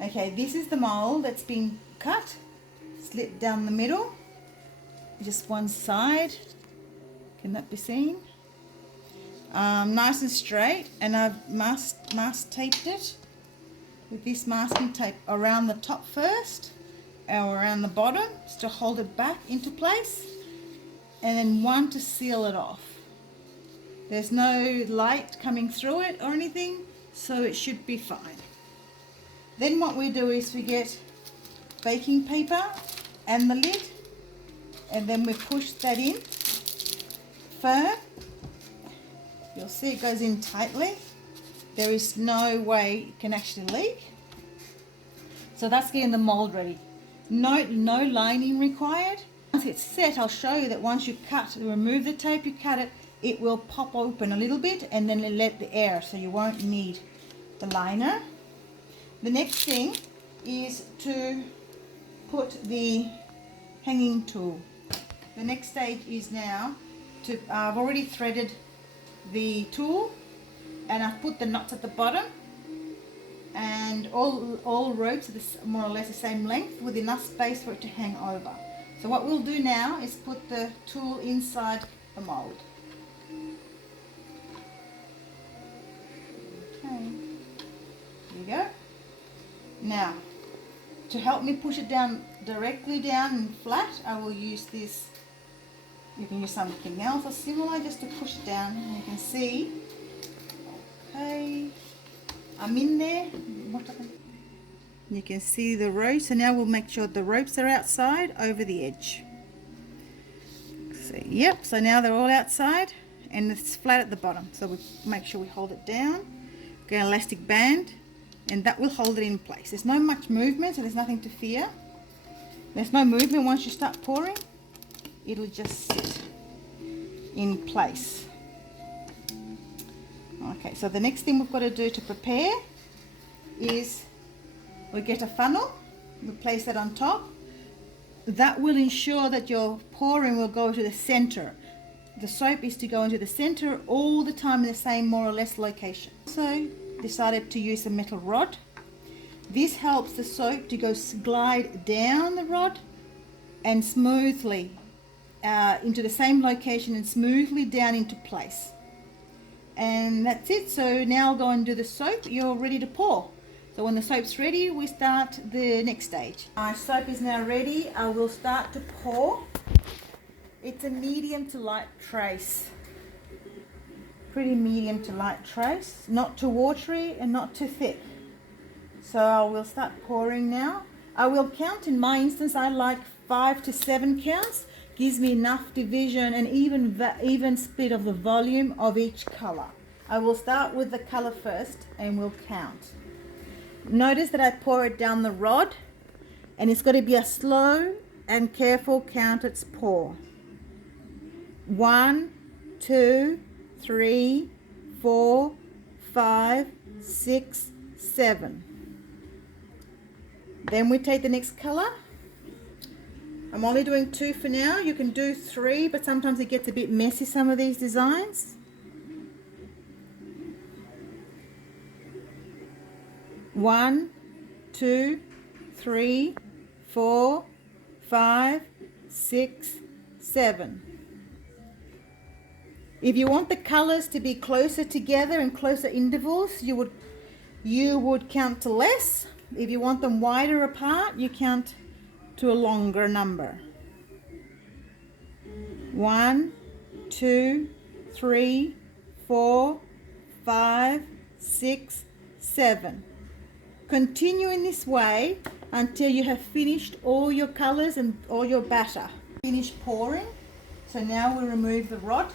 Okay, this is the mold that's been cut, slit down the middle, just one side. Can that be seen? Nice and straight, and I've mask taped it with this masking tape around the top first, or around the bottom, just to hold it back into place, and then one to seal it off. There's no light coming through it or anything, so it should be fine. Then what we do is we get baking paper and the lid, and then we push that in firm. You'll see it goes in tightly. There is no way it can actually leak. So that's getting the mold ready. No lining required. Once it's set, I'll show you that once you remove the tape, you cut it, it will pop open a little bit and then let the air, so you won't need the liner. The next thing is to put the hanging tool. The next stage is now to, I've already threaded the tool and I've put the knots at the bottom, and all ropes are more or less the same length with enough space for it to hang over. So what we'll do now is put the tool inside the mold. Okay, there you go. Now, to help me push it down directly down and flat, I will use this. You can use something else or similar just to push it down. And you can see, okay, I'm in there. You can see the ropes, so now we'll make sure the ropes are outside over the edge. So, yep, so now they're all outside and it's flat at the bottom. So we make sure we hold it down. Get an elastic band, and that will hold it in place. There's no much movement, so there's nothing to fear. There's no movement once you start pouring. It'll just sit in place. Okay, so the next thing we've got to do to prepare is we get a funnel, we place that on top. That will ensure that your pouring will go to the center. The soap is to go into the center all the time in the same more or less location. So decided to use a metal rod. This helps the soap to go glide down the rod and smoothly into the same location and smoothly down into place. And that's it. So now I'll go and do the soap. You're ready to pour. So when the soap's ready, we start the next stage. My soap is now ready. I will start to pour. It's a medium to light trace. Pretty medium to light trace. Not too watery and not too thick. So I will start pouring now. I will count. In my instance, I like 5 to 7 counts. Gives me enough division and even split of the volume of each color. I will start with the color first and we'll count. Notice that I pour it down the rod, and it's got to be a slow and careful count. It's pour. 1, 2, 3, 4, 5, 6, 7. Then we take the next color. I'm only doing 2 for now. You can do 3, but sometimes it gets a bit messy, some of these designs. 1, 2, 3, 4, 5, 6, 7. If you want the colors to be closer together and closer intervals, you would count to less. If you want them wider apart, you count to a longer number. 1, 2, 3, 4, 5, 6, 7. Continue in this way until you have finished all your colors and all your batter. Finish pouring. So now we remove the rod.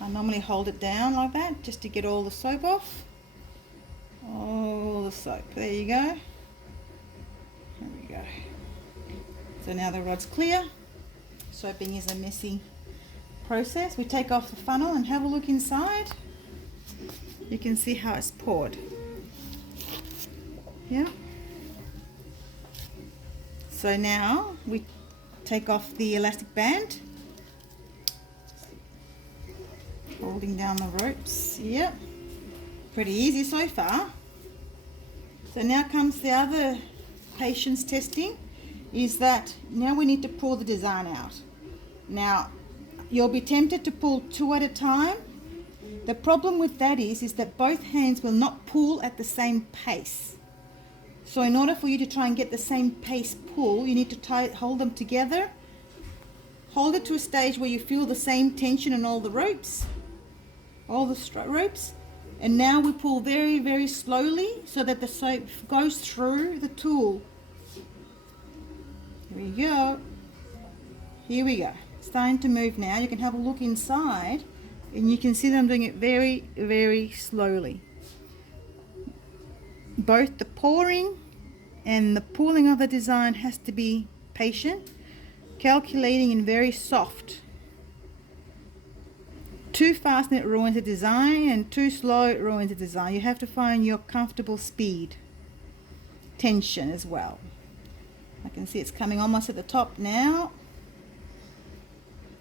I normally hold it down like that just to get all the soap off. All the soap. There you go. There we go. So now the rod's clear. Soaping is a messy process. We take off the funnel and have a look inside. You can see how it's poured. Yeah. So now we take off the elastic band. Holding down the ropes. Yep. Pretty easy so far. So now comes the other patience testing, is that now we need to pull the design out. Now, you'll be tempted to pull 2 at a time. The problem with that is that both hands will not pull at the same pace. So in order for you to try and get the same pace pull, you need to hold them together. Hold it to a stage where you feel the same tension in all the ropes, ropes. And now we pull very, very slowly so that the soap goes through the tool. Here we go. Here we go. It's starting to move now. You can have a look inside and you can see that I'm doing it very, very slowly. Both the pouring and the pulling of the design has to be patient, calculating and very soft. Too fast and it ruins the design, and too slow it ruins the design. You have to find your comfortable speed. Tension as well. I can see it's coming almost at the top now.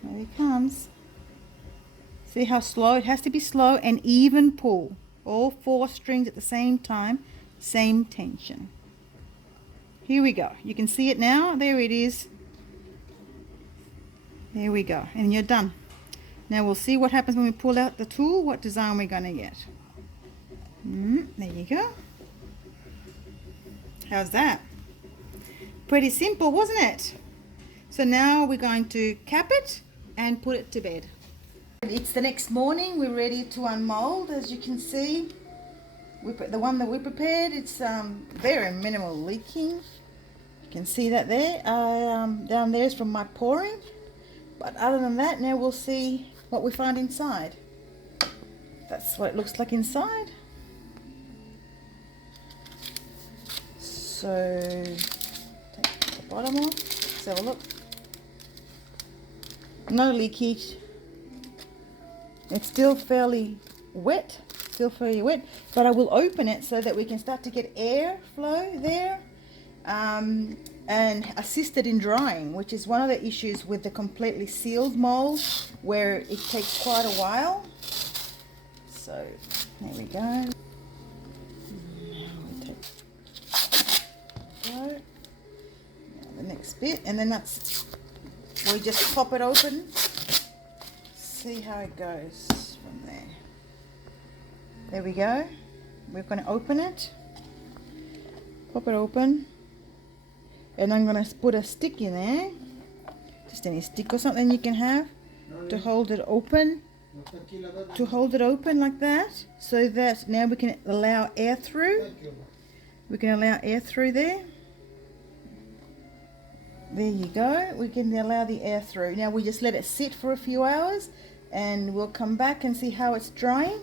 There it comes. See how slow? It has to be slow and even pull. All 4 strings at the same time, same tension. Here we go. You can see it now. There it is. There we go. And you're done. Now we'll see what happens when we pull out the tool, what design we're going to get. There you go. How's that? Pretty simple, wasn't it? So now we're going to cap it and put it to bed. It's the next morning. We're ready to unmold. As you can see, the one that we prepared, it's very minimal leaking. You can see that there. Down there is from my pouring. But other than that, now we'll see what we find inside. That's what it looks like inside. So take the bottom off. Let's have a look. No leakage. It's still fairly wet. But I will open it so that we can start to get air flow there. And assisted in drying, which is one of the issues with the completely sealed mold, where it takes quite a while. So there we go. Now we now the next bit, and then we just pop it open. See how it goes from there. There we go. We're going to open it. Pop it open. And I'm going to put a stick in there, just any stick or something you can have, to hold it open, like that, so that now we can allow air through. We can allow air through there. There you go. We can allow the air through. Now we just let it sit for a few hours and we'll come back and see how it's drying.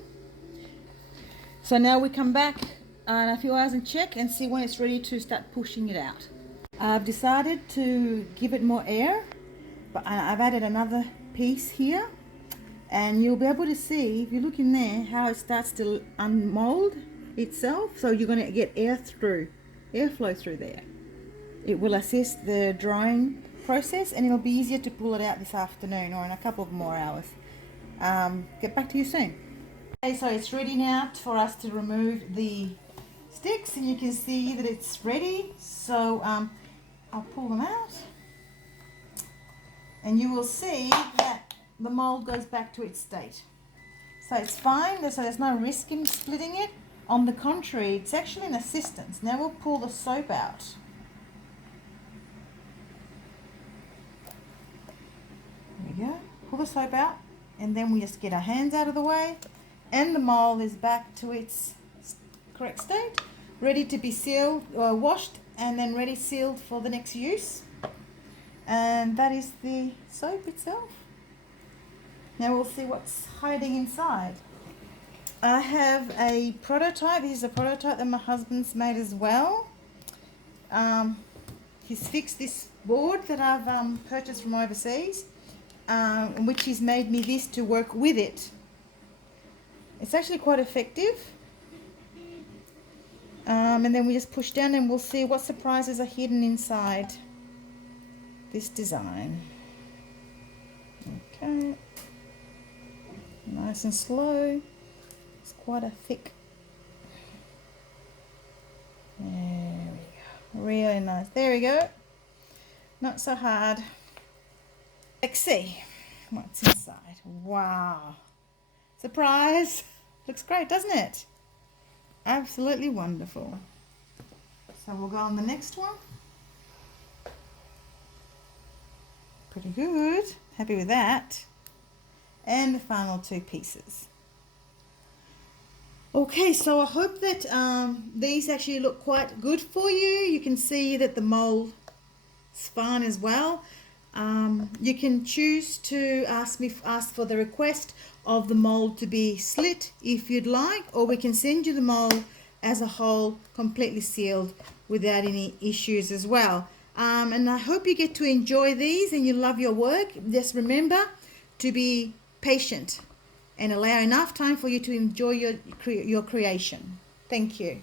So now we come back in a few hours and check and see when it's ready to start pushing it out. I've decided to give it more air, but I've added another piece here, and you'll be able to see, if you look in there, how it starts to unmold itself. So you're going to get airflow through there. It will assist the drying process, and it'll be easier to pull it out this afternoon or in a couple of more hours. Get back to you soon. Okay, so it's ready now for us to remove the sticks, and you can see that it's ready. So I'll pull them out, and you will see that the mold goes back to its state. So it's fine, so there's no risk in splitting it. On the contrary, it's actually an assistance. Now we'll pull the soap out. There we go. Pull the soap out, and then we just get our hands out of the way, and the mold is back to its correct state, ready to be sealed or washed, and then ready sealed for the next use. And that is the soap itself. Now we'll see what's hiding inside. I have a prototype. This is a prototype that my husband's made as well. He's fixed this board that I've purchased from overseas, which he's made me this to work with it. It's actually quite effective. And then we just push down and we'll see what surprises are hidden inside this design. Okay. Nice and slow. It's quite a thick There we go. Really nice. There we go. Not so hard. Let's see what's inside. Wow. Surprise. Looks great, doesn't it? Absolutely wonderful. So we'll go on the next one. Pretty good. Happy with that. And the final two pieces. Okay, so I hope that these actually look quite good for you. You can see that the mold is fine as well. You can choose to ask for the request of the mold to be slit if you'd like, or we can send you the mold as a whole, completely sealed without any issues as well. And I hope you get to enjoy these and you love your work. Just remember to be patient and allow enough time for you to enjoy your creation. Thank you.